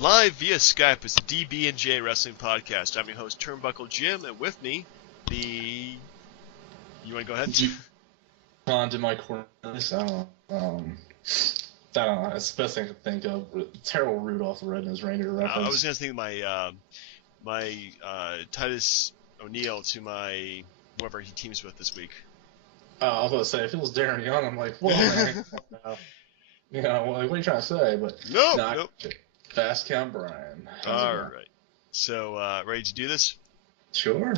Live via Skype is the DB&J Wrestling Podcast. I'm your host, Turnbuckle Jim, and with me, the... You want to go ahead? On to my corner. I don't know. It's the best thing I can think of. Terrible Rudolph the Red-Nosed Reindeer I was reference. going to think my Titus O'Neil to my whoever he teams with this week. I was about to say, if it was Darren Young, I'm like, whoa, man. What are you trying to say? But Nope. Fast Count Brian. All right. So, ready to do this? Sure.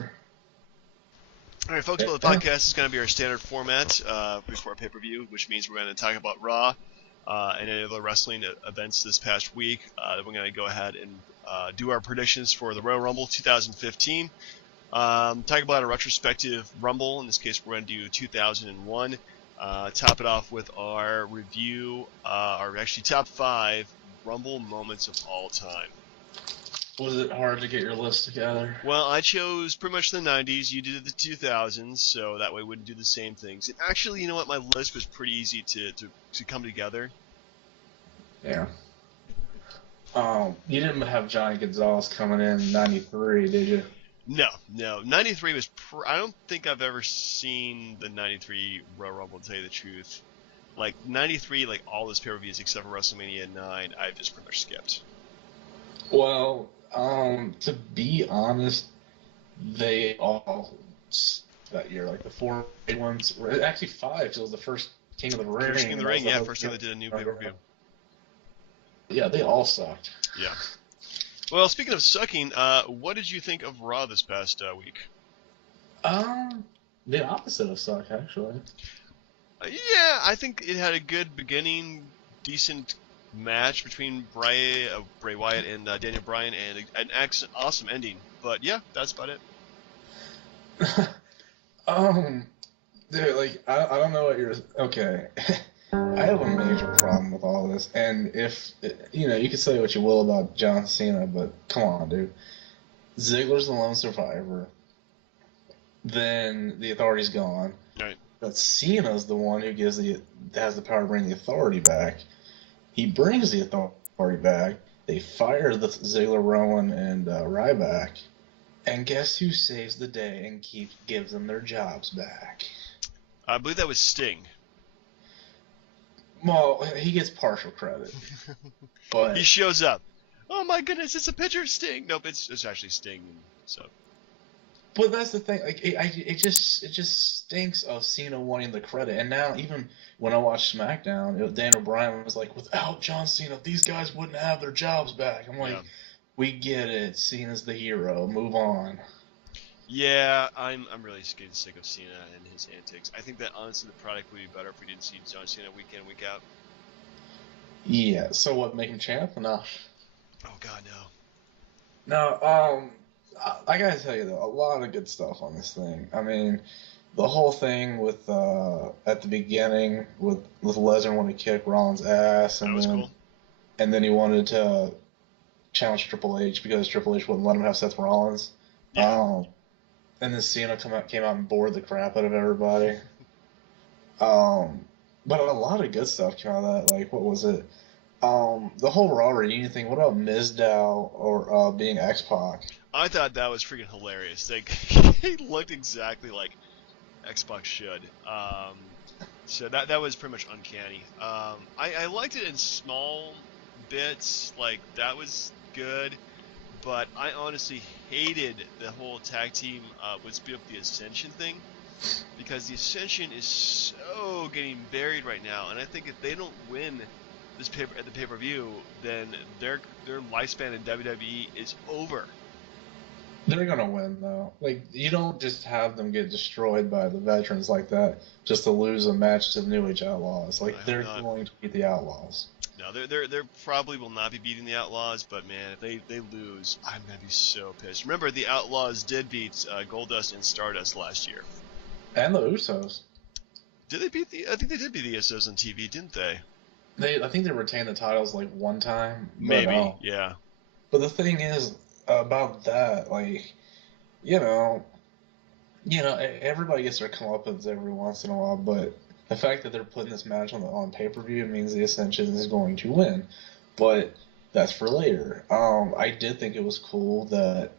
All right, folks. Well, the podcast is going to be our standard format before a pay-per-view, which means we're going to talk about Raw and any other wrestling events this past week. Then we're going to go ahead and do our predictions for the Royal Rumble 2015. Talk about a retrospective Rumble. In this case, we're going to do 2001. Top it off with our review, our actually top 5 Rumble moments of all time. Was it hard to get your list together? Well, I chose pretty much the 90s. You did the 2000s, so that way we wouldn't do the same things. And actually, you know what? My list was pretty easy to come together. Yeah. You didn't have Johnny Gonzalez coming in 93, did you? No. 93 was... I don't think I've ever seen the 93 Royal Rumble, to tell you the truth. Like, 93, like, all those pay-per-views except for WrestleMania 9, I've just pretty much skipped. Well, to be honest, they all that year, like the 4 ones, actually 5, because it was the first King of the Ring. First King of the Ring, yeah, first time they did a new pay-per-view. Yeah, they all sucked. Yeah. Well, speaking of sucking, what did you think of Raw this past week? The opposite of suck, actually. Yeah, I think it had a good beginning, decent match between Bray Wyatt and Daniel Bryan, and an awesome ending. But yeah, that's about it. Dude, like, I don't know what you're... Okay. I have a major problem with all this, and if, you can say what you will about John Cena, but come on, dude. Ziggler's the lone survivor. Then the Authority's gone. Right. But Cena's the one who has the power to bring the Authority back. He brings the Authority back. They fire the Ziggler, Rowan, and Ryback. And guess who saves the day and gives them their jobs back? I believe that was Sting. Well, he gets partial credit. But he shows up. Oh my goodness, it's a picture of Sting. Nope, it's actually Sting. So. But that's the thing. Like, it just stinks of Cena wanting the credit. And now, even when I watch SmackDown, Daniel Bryan was like, "Without John Cena, these guys wouldn't have their jobs back." I'm like, yeah. We get it. Cena's the hero. Move on. Yeah, I'm really getting sick of Cena and his antics. I think that honestly the product would be better if we didn't see John Cena week in, week out. Yeah. So what? Make him champ? No. Oh God, no. No. I gotta tell you though, a lot of good stuff on this thing. I mean, the whole thing with at the beginning with Lesnar wanting to kick Rollins' ass, and then he wanted to challenge Triple H because Triple H wouldn't let him have Seth Rollins. Yeah. And then Cena came out and bored the crap out of everybody. But a lot of good stuff came out of that. Like, what was it? The whole Raw reunion thing. What about Mizdow or being X-Pac? I thought that was freaking hilarious. Like, he looked exactly like X-Pac should. So that was pretty much uncanny. I liked it in small bits. Like, that was good. But I honestly hated the whole tag team would speed up the Ascension thing, because the Ascension is so getting buried right now, and I think if they don't win this at the pay-per-view, then their lifespan in WWE is over. They're gonna win though. Like, you don't just have them get destroyed by the veterans like that just to lose a match to the New Age Outlaws. Like, they're going to beat the Outlaws. No, they probably will not be beating the Outlaws, but man, if they lose, I'm gonna be so pissed. Remember, the Outlaws did beat Goldust and Stardust last year, and the Usos. Did they beat I think they did beat the Usos on TV, didn't they? I think they retained the titles like one time. Maybe, yeah. But the thing is about that, like, everybody gets their comeuppance every once in a while, but the fact that they're putting this match on pay-per-view means the Ascension is going to win. But that's for later. I did think it was cool that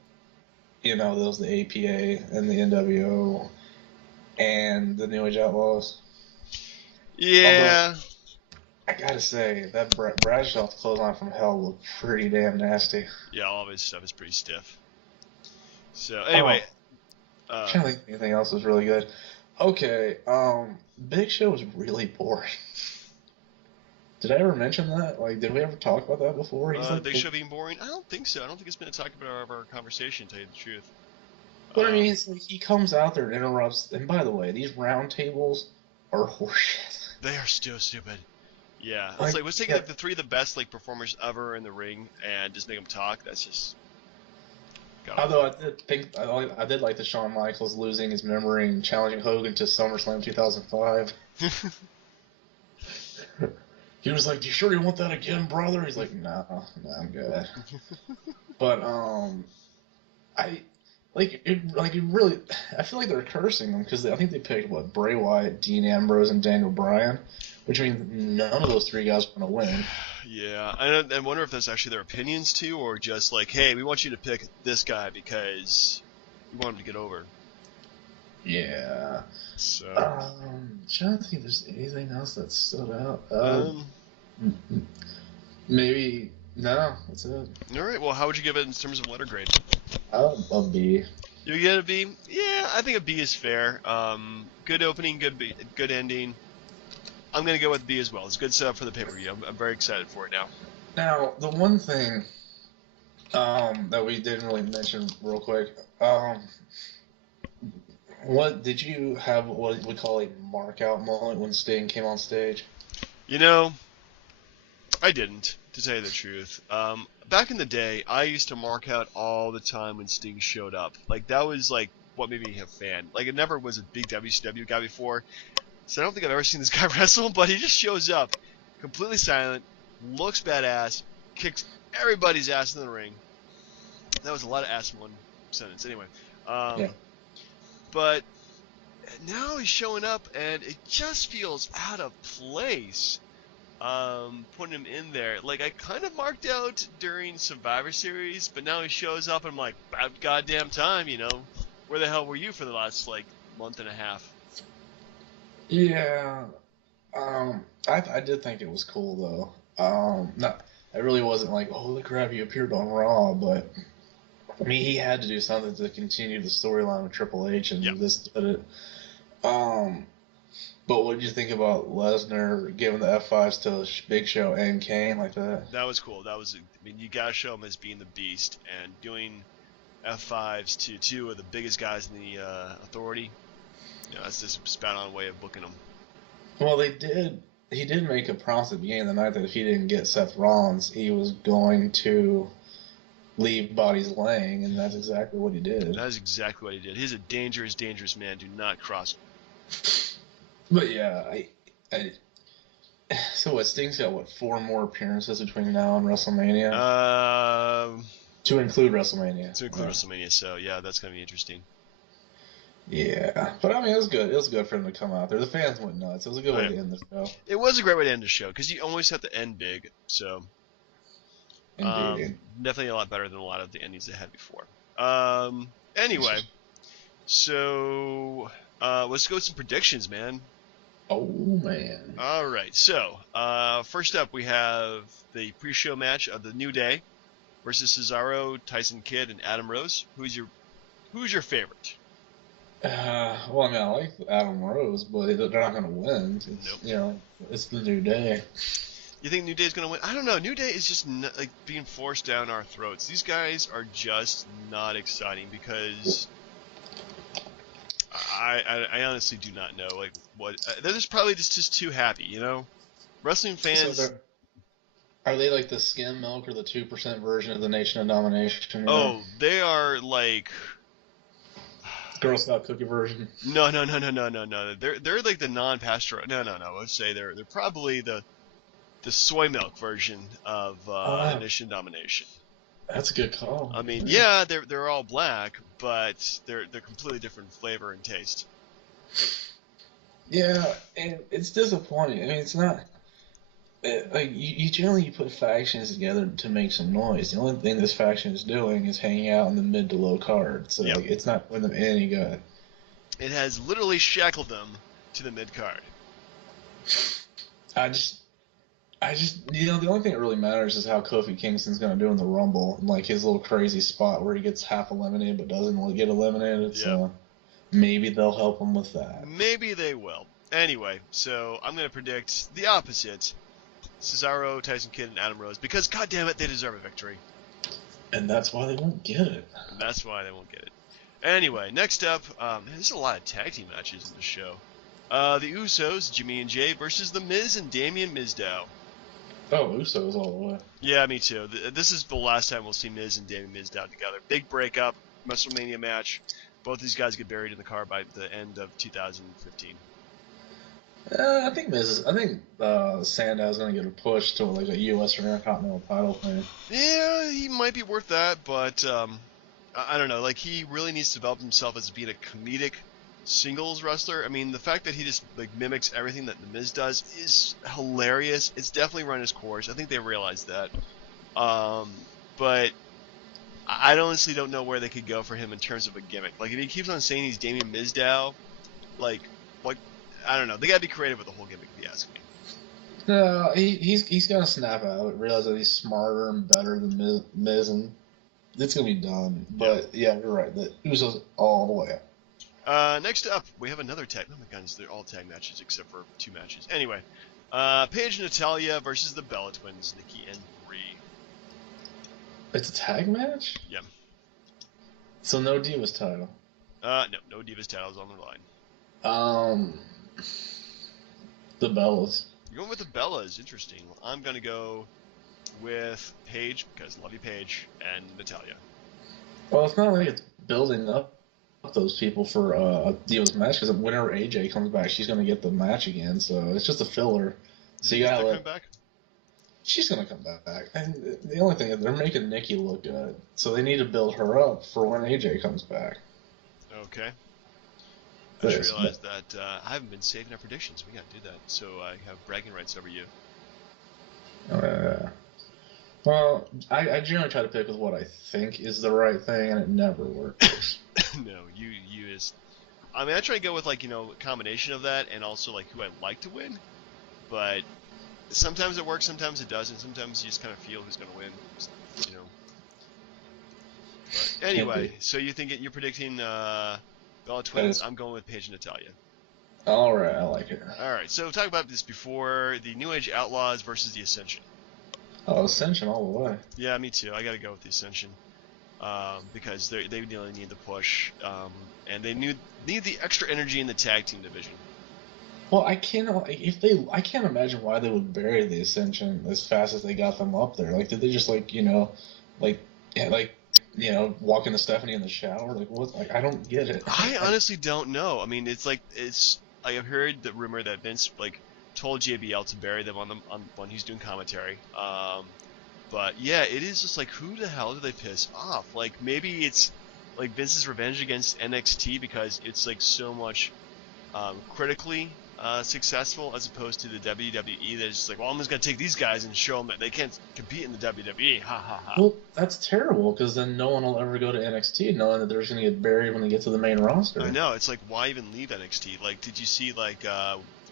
there was the APA and the NWO and the New Age Outlaws. Although Yeah. I gotta say that Bradshaw's clothesline from Hell looked pretty damn nasty. Yeah, all of his stuff is pretty stiff. So Oh, anyway, I'm trying to think if anything else was really good. Okay, Big Show was really boring. Did I ever mention that? Like, did we ever talk about that before? He's like, Big Show being boring? I don't think so. I don't think it's been a topic of our conversation, to tell you the truth. but I mean, it's like he comes out there and interrupts. And by the way, these round tables are horseshit. They are still stupid. Yeah, it's Like, like let's take yeah. like the three of the best like performers ever in the ring and just make them talk. That's just god Although awful. I did think I did like the Shawn Michaels losing his memory and challenging Hogan to SummerSlam 2005. He was like, "You sure you want that again, brother?" He's like, "No, no, I'm good." But I it really. I feel like they're cursing them because I think they picked what Bray Wyatt, Dean Ambrose, and Daniel Bryan, which means none of those three guys are gonna win. Yeah, I wonder if that's actually their opinions too, or just like, hey, we want you to pick this guy because we want him to get over. Yeah. So, Trying to think if there's anything else that stood out. um, Maybe no. That's it. all right. Well, how would you give it in terms of letter grade? A B. You would get a B? Yeah, I think a B is fair. Good opening, good ending. I'm gonna go with B as well. It's good setup for the pay-per-view. I'm very excited for it now. Now, the one thing that we didn't really mention real quick, what did you have what we call a mark out moment when Sting came on stage? You know, I didn't, to tell you the truth. Back in the day, I used to mark out all the time when Sting showed up. Like that was like what made me a fan. Like it never was a big WCW guy before, so I don't think I've ever seen this guy wrestle. But he just shows up, completely silent, looks badass, kicks everybody's ass in the ring. That was a lot of ass in one sentence. Anyway, Yeah. but now he's showing up, and it just feels out of place. Putting him in there. Like, I kind of marked out during Survivor Series, but now he shows up, and I'm like, about goddamn time, you know? Where the hell were you for the last, like, month and a half? Yeah. I did think it was cool though. Not. It really wasn't like, oh, holy crap, he appeared on Raw, but I mean, he had to do something to continue the storyline with Triple H, Yeah. and this did it. Um, but what did you think about Lesnar giving the F5s to Big Show and Kane like that? That was cool. That was, I mean, you gotta show him as being the beast, and doing F5s to two of the biggest guys in the authority, you know, that's just a spat on way of booking them. Well, they did. He did make a promise at the beginning of the night that if he didn't get Seth Rollins, he was going to leave bodies laying, and that's exactly what he did. That is exactly what he did. He's a dangerous, dangerous man. Do not cross him. But yeah, I so what? Sting's got what 4 more appearances between now and WrestleMania to include WrestleMania. To include WrestleMania, so yeah, that's gonna be interesting. Yeah, but I mean, it was good. It was good for him to come out there. The fans went nuts. It was a good way to end the show. It was a great way to end the show because you always have to end big. So definitely a lot better than a lot of the endings they had before. Anyway, so let's go with some predictions, man. Oh man. All right. So first up, we have the pre-show match of the New Day versus Cesaro, Tyson Kidd, and Adam Rose. Who's your favorite? Well, I mean, I like Adam Rose, but they're not going to win. Nope. It's the New Day. You think New Day is going to win? I don't know. New Day is just like being forced down our throats. These guys are just not exciting because I honestly do not know like what they're just probably just too happy, you know. Wrestling fans. So are they like the skim milk or the 2% version of the Nation of Domination? Oh, they are like Girl Scout cookie version. No. They're like the non-pastoral. No. Let's say they're probably the soy milk version of Nation Domination. That's a good call. I mean, yeah, they're all black, but they're completely different flavor and taste. Yeah, and it's disappointing. I mean, it's not. Like you generally put factions together to make some noise. The only thing this faction is doing is hanging out in the mid to low card, so Yep. like it's not doing them any good. It has literally shackled them to the mid card. I just, the only thing that really matters is how Kofi Kingston's gonna do in the Rumble, and like his little crazy spot where he gets half eliminated but doesn't really get eliminated. Yep. So maybe they'll help him with that. Maybe they will. Anyway, so I'm going to predict the opposite. Cesaro, Tyson Kidd, and Adam Rose, because god damn it, they deserve a victory. And that's why they won't get it. And that's why they won't get it. Anyway, next up, man, there's a lot of tag team matches in this show. The Usos, DB&J versus The Miz and Damien Mizdow. Oh, Usos all the way. Yeah, me too. This is the last time we'll see Miz and Damien Mizdow together. Big breakup, WrestleMania match. Both these guys get buried in the car by the end of 2015. I think Sandow's gonna get a push to like a U.S. or Intercontinental title thing. Yeah, he might be worth that, but I don't know. Like, he really needs to develop himself as being a comedic singles wrestler. I mean, the fact that he just like mimics everything that The Miz does is hilarious. It's definitely run his course. I think they realized that. But I honestly don't know where they could go for him in terms of a gimmick. Like, if he keeps on saying he's Damien Mizdow, like I don't know. They gotta be creative with the whole gimmick, if you ask me. No, he's gonna snap out it, realize that he's smarter and better than Miz, and it's gonna be done. But yeah, you're right. The Usos all the way up. Next up, we have another tag. Oh my goodness, they're all tag matches except for 2 matches. Anyway, Paige and Natalya versus the Bella Twins, Nikki and Brie. It's a tag match? Yeah. So no Divas title. No Divas titles on the line. The Bellas. You're going with the Bellas, interesting. I'm gonna go with Paige because love you, Paige, and Natalya. Well, it's not like it's building up those people for a Divas match because whenever AJ comes back, she's gonna get the match again. So it's just a filler. So you gotta let. Back? She's gonna come back, and the only thing is they're making Nikki look good, so they need to build her up for when AJ comes back. Okay. I just realized that I haven't been saving our predictions. We gotta do that, so I have bragging rights over you. Well, I generally try to pick with what I think is the right thing, and it never works. No, you just. I mean, I try to go with like a combination of that, and also like who I'd like to win, but sometimes it works, sometimes it doesn't. Sometimes you just kind of feel who's gonna win, But anyway, so you're predicting Bella Twins. I'm going with Paige and Natalya. All right, I like it. All right, so talk about this before: the New Age Outlaws versus the Ascension. Oh, Ascension all the way. Yeah, me too. I got to go with the Ascension because they really need the push, and they need the extra energy in the tag team division. Well, I can't imagine why they would bury the Ascension as fast as they got them up there. Like, did they just walk into Stephanie in the shower? Like, what? Like, I don't get it. I honestly don't know. I mean, it's I've heard the rumor that Vince told JBL to bury them on when he's doing commentary. But yeah, it is just like, who the hell do they piss off? Like, maybe it's like Vince's revenge against NXT because it's like so much critically successful as opposed to the WWE. That's just like, well, I'm just gonna take these guys and show them that they can't compete in the WWE. Ha ha ha. Well, that's terrible because then no one will ever go to NXT knowing that they're just gonna get buried when they get to the main roster. I know. It's like, why even leave NXT? Like, did you see like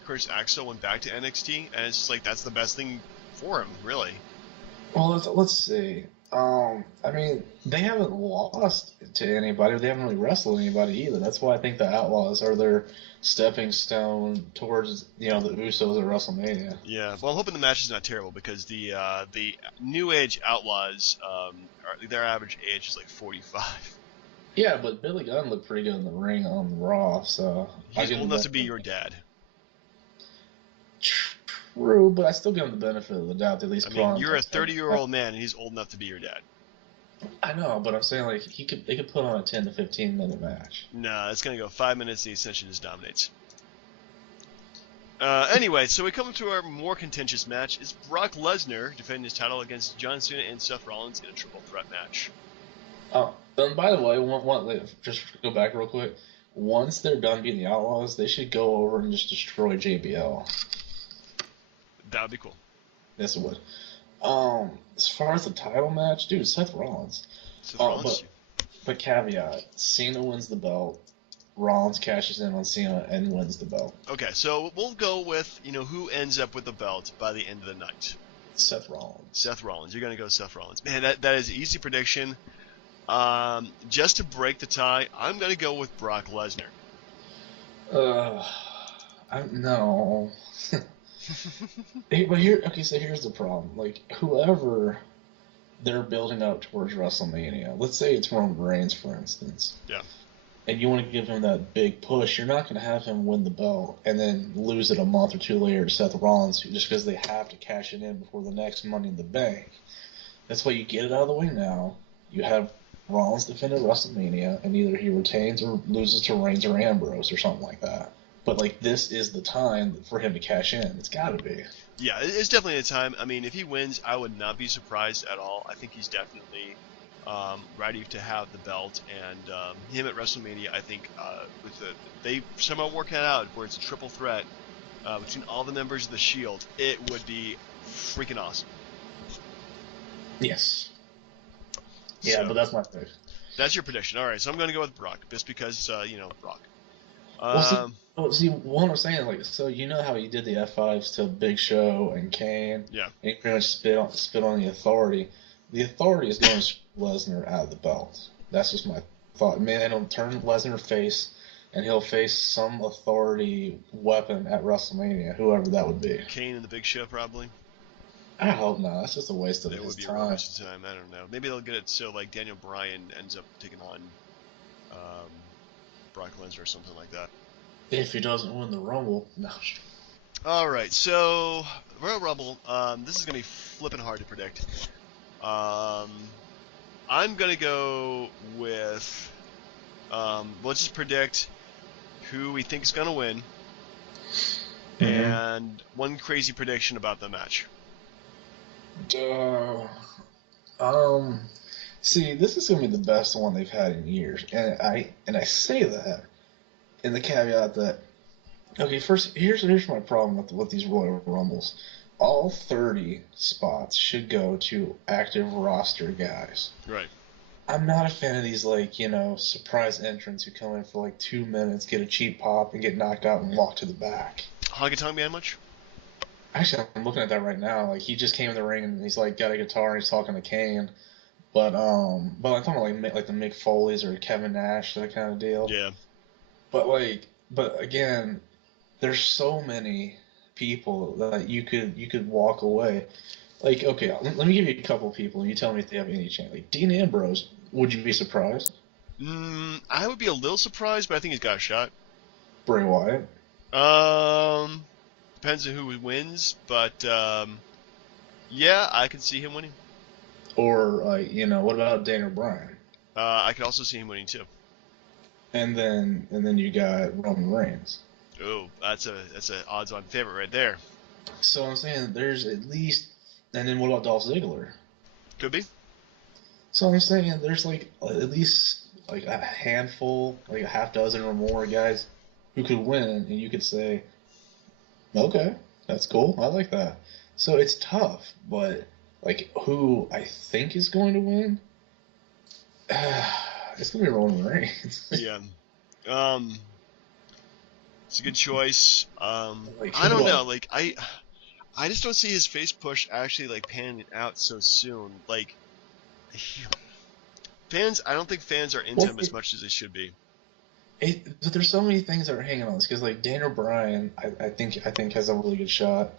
Curtis Axel went back to NXT, and it's just like that's the best thing for him, really. Well, let's see. I mean, they haven't lost to anybody. They haven't really wrestled anybody either. That's why I think the Outlaws are their stepping stone towards the Usos at WrestleMania. Yeah, well, I'm hoping the match is not terrible because the New Age Outlaws, their average age is like 45. Yeah, but Billy Gunn looked pretty good in the ring on Raw, so he's old enough to be your dad. True, but I still give him the benefit of the doubt. At least you're a 30-year-old man, and he's old enough to be your dad. I know, but I'm saying like they could put on a 10 to 15 minute match. Nah, it's gonna go 5 minutes. The Ascension just dominates. Anyway, so we come to our more contentious match. It's Brock Lesnar defending his title against John Cena and Seth Rollins in a triple threat match. Oh, and by the way, just go back real quick. Once they're done beating the Outlaws, they should go over and just destroy JBL. That would be cool. Yes, it would. As far as the title match, dude, Seth Rollins. Seth Uh, Rollins. but but caveat: Cena wins the belt. Rollins cashes in on Cena and wins the belt. Okay, so we'll go with who ends up with the belt by the end of the night. Seth Rollins. Seth Rollins. You're gonna go Seth Rollins. Man, that is an easy prediction. Just to break the tie, I'm gonna go with Brock Lesnar. No. But here, okay, so here's the problem. Like, whoever they're building up towards WrestleMania, let's say it's Roman Reigns, for instance. Yeah. And you want to give him that big push, you're not going to have him win the belt and then lose it a month or two later to Seth Rollins just because they have to cash it in before the next Money in the Bank. That's why you get it out of the way now. You have Rollins defend at WrestleMania, and either he retains or loses to Reigns or Ambrose or something like that. But, like, this is the time for him to cash in. It's got to be. Yeah, it's definitely a time. I mean, if he wins, I would not be surprised at all. I think he's definitely ready to have the belt, and him at WrestleMania, I think they somehow work it out where it's a triple threat between all the members of the Shield. It would be freaking awesome. Yes. Yeah, So, but that's my pick. That's your prediction. All right, so I'm going to go with Brock, just because Brock. See, what I'm saying is, like, so you know how he did the F5s to Big Show and Kane? Yeah. And he pretty much spit on the Authority. The Authority is going to Lesnar out of the belt. That's just my thought. Man, he'll turn Lesnar face, and he'll face some Authority weapon at WrestleMania, whoever that would be. Kane and the Big Show, probably. I hope not. That's just a waste of his time. It would be a waste of time. I don't know. Maybe they'll get it so, like, Daniel Bryan ends up taking on Brock Lesnar or something like that. If he doesn't win the Rumble, no. All right, so Royal Rumble. This is gonna be flipping hard to predict. I'm gonna go with. Let's just predict who we think is gonna win, and one crazy prediction about the match. See, this is gonna be the best one they've had in years, and I say that in the caveat that, okay, first here's my problem with these Royal Rumbles. All 30 spots should go to active roster guys. Right. I'm not a fan of these, like, surprise entrants who come in for like 2 minutes, get a cheap pop, and get knocked out and walk to the back. Honky Tonk Man much? Actually, I'm looking at that right now. Like, he just came in the ring and he's like got a guitar and he's talking to Kane. But I'm talking about like the Mick Foley's or Kevin Nash, that kind of deal. Yeah. But again, there's so many people that you could walk away. Like, okay, let me give you a couple people and you tell me if they have any chance. Like Dean Ambrose, would you be surprised? I would be a little surprised, but I think he's got a shot. Bray Wyatt. Depends on who wins, but yeah, I could see him winning. Or what about Daniel Bryan? I could also see him winning too. And then you got Roman Reigns. Oh, that's a odds-on favorite right there. So I'm saying there's at least, and then what about Dolph Ziggler? Could be. So I'm saying there's like at least like a handful, like a half dozen or more guys who could win, and you could say, okay, that's cool, I like that. So it's tough, but like who I think is going to win, it's gonna be Roman Reigns. Yeah. It's a good choice. I don't know. Like I just don't see his face push actually like panning out so soon. Like fans, I don't think fans are into him as much as they should be. But there's so many things that are hanging on this because like Daniel Bryan, I think has a really good shot.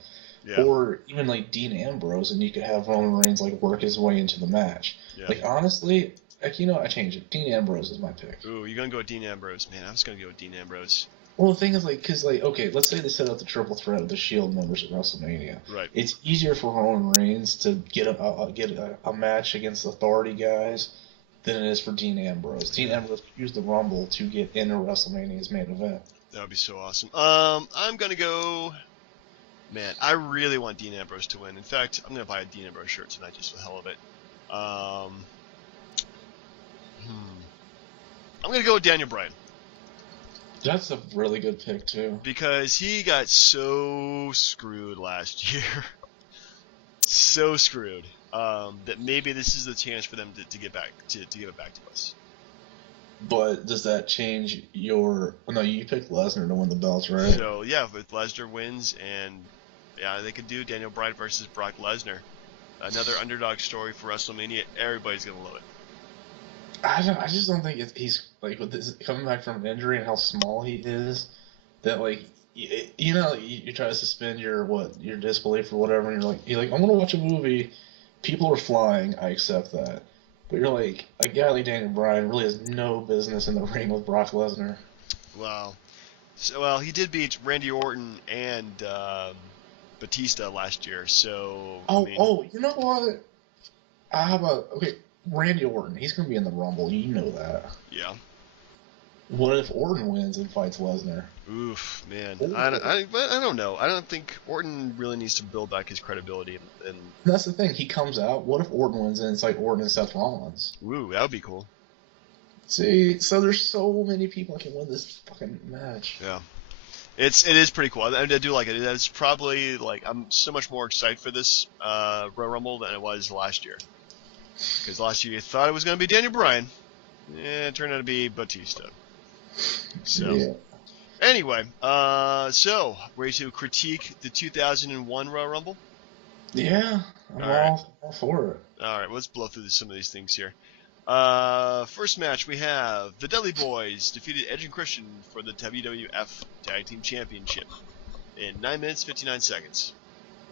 Yeah. Or even like Dean Ambrose, and you could have Roman Reigns like work his way into the match. Yeah. Like honestly, like I change it. Dean Ambrose is my pick. Ooh, you're gonna go with Dean Ambrose, man. I was gonna go with Dean Ambrose. Well, the thing is, like, because, like, okay, let's say they set up the triple threat of the Shield members at WrestleMania. Right. It's easier for Roman Reigns to get a match against Authority guys than it is for Dean Ambrose. Dean Ambrose used the Rumble to get into WrestleMania's main event. That would be so awesome. I'm gonna go. Man, I really want Dean Ambrose to win. In fact, I'm gonna buy a Dean Ambrose shirt tonight just for the hell of it. I'm gonna go with Daniel Bryan. That's a really good pick, too. Because he got so screwed last year. so screwed that maybe this is the chance for them to get back to give it back to us. But does that change your? No, you picked Lesnar to win the belts, right? So yeah, if Lesnar wins, and yeah, they could do Daniel Bryan versus Brock Lesnar, another underdog story for WrestleMania. Everybody's gonna love it. I just don't think he's like with this coming back from an injury and how small he is. That like you try to suspend your disbelief or whatever, and you're like I'm gonna watch a movie. People are flying. I accept that. But you're like, a guy like Daniel Bryan really has no business in the ring with Brock Lesnar. Wow. So, well, he did beat Randy Orton and Batista last year, so. You know what? How about Randy Orton? He's gonna be in the Rumble. You know that. Yeah. What if Orton wins and fights Lesnar? Oof, man. I don't know. I don't think Orton really needs to build back his credibility. And that's the thing. He comes out. What if Orton wins and it's like Orton and Seth Rollins? Ooh, that would be cool. See, so there's so many people that can win this fucking match. Yeah. It is pretty cool. I do like it. It's probably like I'm so much more excited for this Royal Rumble than it was last year. Because last year you thought it was going to be Daniel Bryan. Yeah, it turned out to be Batista. So, yeah. Anyway, so ready to critique the 2001 Royal Rumble? Yeah, I'm all for it. All right, let's blow through some of these things here. First match we have the Dudley Boys defeated Edge and Christian for the WWF Tag Team Championship in 9 minutes 59 seconds.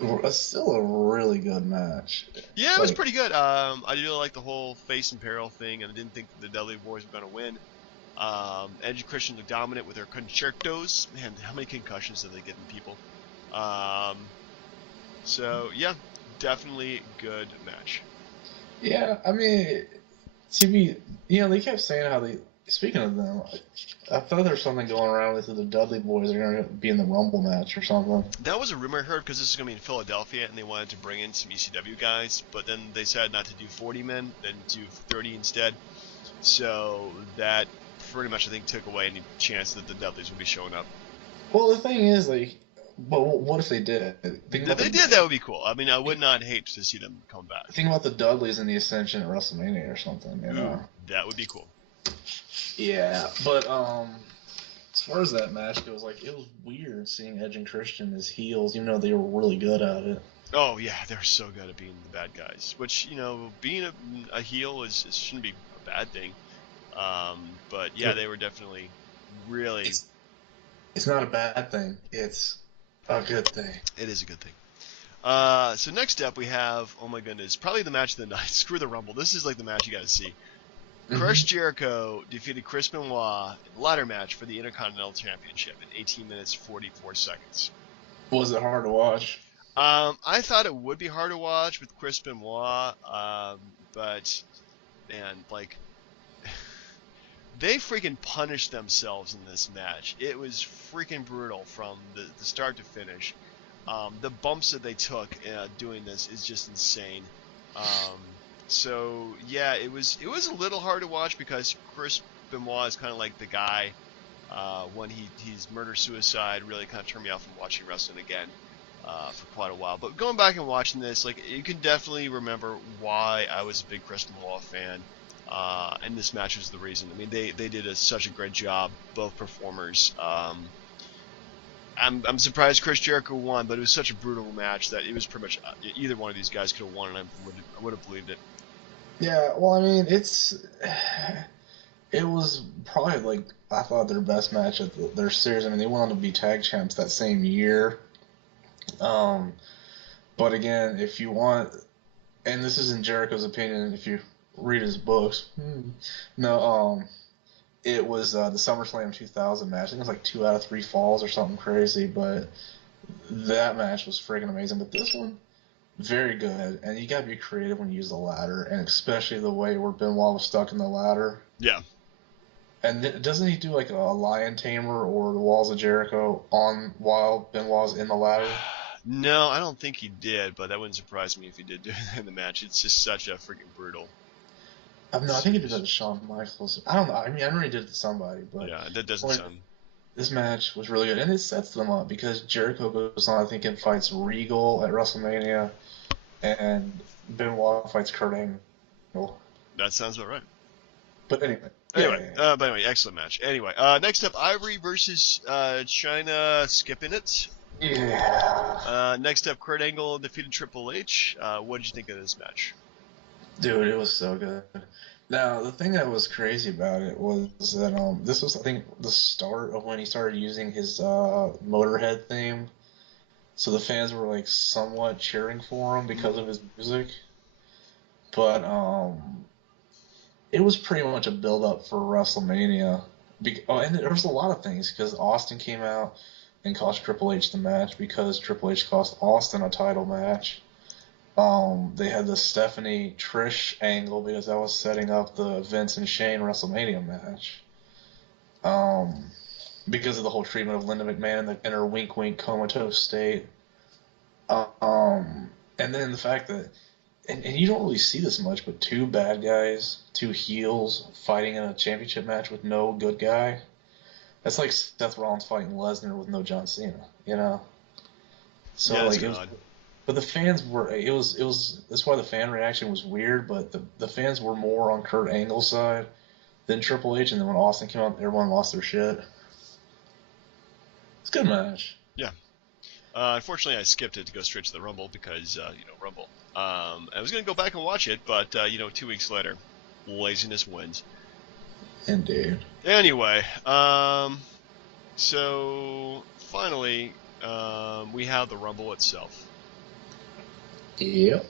It's still a really good match. Yeah, it was pretty good. I did like the whole face and peril thing, and I didn't think the Dudley Boys were going to win. Edge and Christian looked dominant with their concertos. Man, how many concussions have they given people? So, yeah, definitely good match. Yeah, I mean, they kept saying how speaking of them, I thought there was something going around with the Dudley Boys are going to be in the Rumble match or something. That was a rumor I heard because this is going to be in Philadelphia and they wanted to bring in some ECW guys, but then they decided not to do 40 men, then do 30 instead. So that pretty much, I think, took away any chance that the Dudleys would be showing up. Well, the thing is, but what if they did? If they did, that would be cool. I mean, I would not hate to see them come back. Think about the Dudleys in the Ascension at WrestleMania or something, you know? That would be cool. Yeah, but as far as that match goes, it was weird seeing Edge and Christian as heels, even though they were really good at it. Oh yeah, they're so good at being the bad guys. Which being a heel shouldn't be a bad thing. But yeah, they were definitely really. It's not a bad thing. It's a good thing. It is a good thing. So next up we have, oh my goodness, probably the match of the night. Screw the Rumble. This is like the match you got to see. Chris Jericho defeated Chris Benoit in a ladder match for the Intercontinental Championship in 18 minutes 44 seconds. Was it hard to watch? I thought it would be hard to watch with Chris Benoit, but man, they freaking punished themselves in this match. It was freaking brutal from the start to finish. The bumps that they took doing this is just insane. So yeah, it was a little hard to watch because Chris Benoit is kind of like the guy when he's murder-suicide really kind of turned me off from watching wrestling again for quite a while. But going back and watching this, you can definitely remember why I was a big Chris Benoit fan. And this match was the reason. I mean, they did such a great job, both performers. I'm surprised Chris Jericho won, but it was such a brutal match that it was pretty much either one of these guys could have won, and I would have believed it. Yeah, well, I mean, it was probably I thought their best match of their series. I mean, they went on to be tag champs that same year. But again, if you want, and this is in Jericho's opinion, if you read his books, it was the SummerSlam 2000 match. I think it was 2 out of 3 falls or something crazy, but that match was freaking amazing. But this one, very good, and you gotta be creative when you use the ladder, and especially the way where Benoit was stuck in the ladder. Yeah. And doesn't he do a lion tamer or the Walls of Jericho while Benoit's in the ladder? No, I don't think he did, but that wouldn't surprise me if he did do it in the match. It's just such a freaking brutal. No, I think he did that to Shawn Michaels. I don't know. I mean, I know he did it to somebody, but yeah, that doesn't sound. This match was really good, and it sets them up because Jericho goes on, I think, and fights Regal at WrestleMania, and Benoit fights Kurt Angle. That sounds about right. But anyway. Anyway, excellent match. Anyway, next up, Ivory versus China skipping it. Yeah. Next up, Kurt Angle defeated Triple H. What did you think of this match? Dude, it was so good. Now, the thing that was crazy about it was that this was, I think, the start of when he started using his Motorhead theme. So the fans were like somewhat cheering for him because of his music. But it was pretty much a build up for WrestleMania. And there was a lot of things because Austin came out and cost Triple H the match because Triple H cost Austin a title match. They had the Stephanie Trish angle because that was setting up the Vince and Shane WrestleMania match. Because of the whole treatment of Linda McMahon in her wink wink comatose state. And then the fact that, and you don't really see this much, but two bad guys, two heels fighting in a championship match with no good guy. That's like Seth Rollins fighting Lesnar with no John Cena, you know? So yeah, like it was, but the fans were, that's why the fan reaction was weird, but the fans were more on Kurt Angle's side than Triple H, and then when Austin came out, everyone lost their shit. It's a good match. Yeah. Unfortunately, I skipped it to go straight to the Rumble because, Rumble. I was going to go back and watch it, but, 2 weeks later, laziness wins. Indeed. Anyway, so finally, we have the Rumble itself. Yep.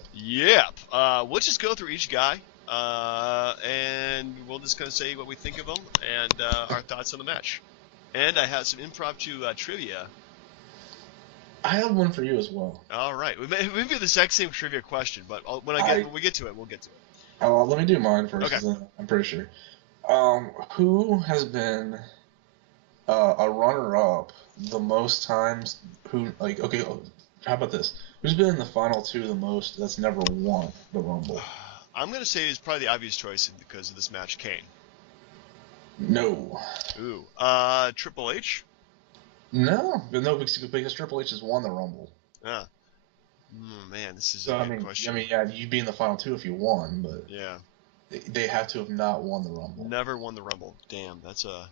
We'll just go through each guy, and we'll just kind of say what we think of them and our thoughts on the match. And I have some impromptu trivia. I have one for you as well. All right, we may be the exact same trivia question, but when we get to it, we'll get to it. Oh, let me do mine first. Okay. I'm pretty sure. Who has been a runner-up the most times? How about this? Who's been in the final two the most that's never won the Rumble? I'm going to say it's probably the obvious choice because of this match, Kane. No. Ooh. Triple H? No, because Triple H has won the Rumble. Ah. Man, this is a good question. Yeah, you'd be in the final two if you won, but yeah, they have to have not won the Rumble. Never won the Rumble. Damn, that's a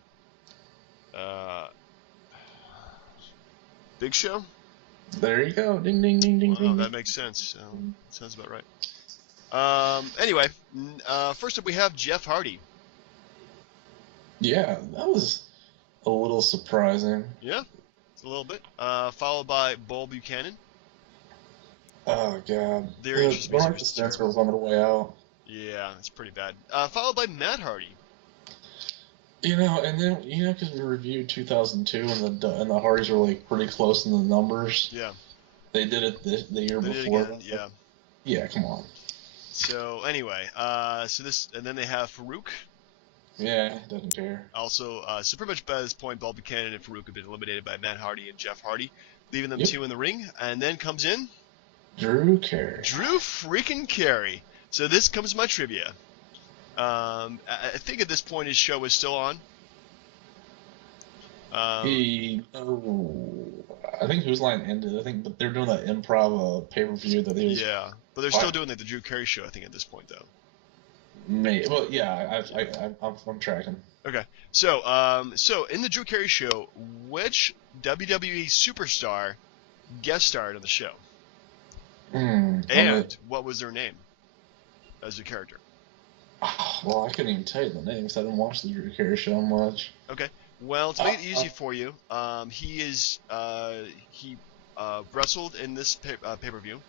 Big Show? There you go. Ding, ding, ding, ding, ding. That makes sense. Sounds about right. Anyway, first up we have Jeff Hardy. Yeah, that was a little surprising. Yeah, it's a little bit. Followed by Bull Buchanan. Oh, God. Their Mark Spencer was on their way out. Yeah, it's pretty bad. Followed by Matt Hardy. And then, because we reviewed 2002 and the Hardys were, like, pretty close in the numbers. Yeah. They did it the year before. Yeah. Yeah, come on. So, anyway, and then they have Farouk. Yeah, doesn't care. Also, so pretty much by this point, Bull Buchanan and Farouk have been eliminated by Matt Hardy and Jeff Hardy, leaving them two in the ring. And then comes in Drew Carey. Drew freaking Carey. So this comes my trivia. I think at this point his show is still on. I think Whose Line ended. I think they're doing that improv pay-per-view that they was. Yeah, but they're still doing the Drew Carey show, I think, at this point, though. Maybe. Well, yeah, I'm tracking. Okay, so in the Drew Carey show, which WWE superstar guest starred on the show? And what was their name as a character? Well, I couldn't even tell you the name because I didn't watch the Drew Carey show much. Okay. Well, to make it easy for you, he wrestled in this pay-per-view,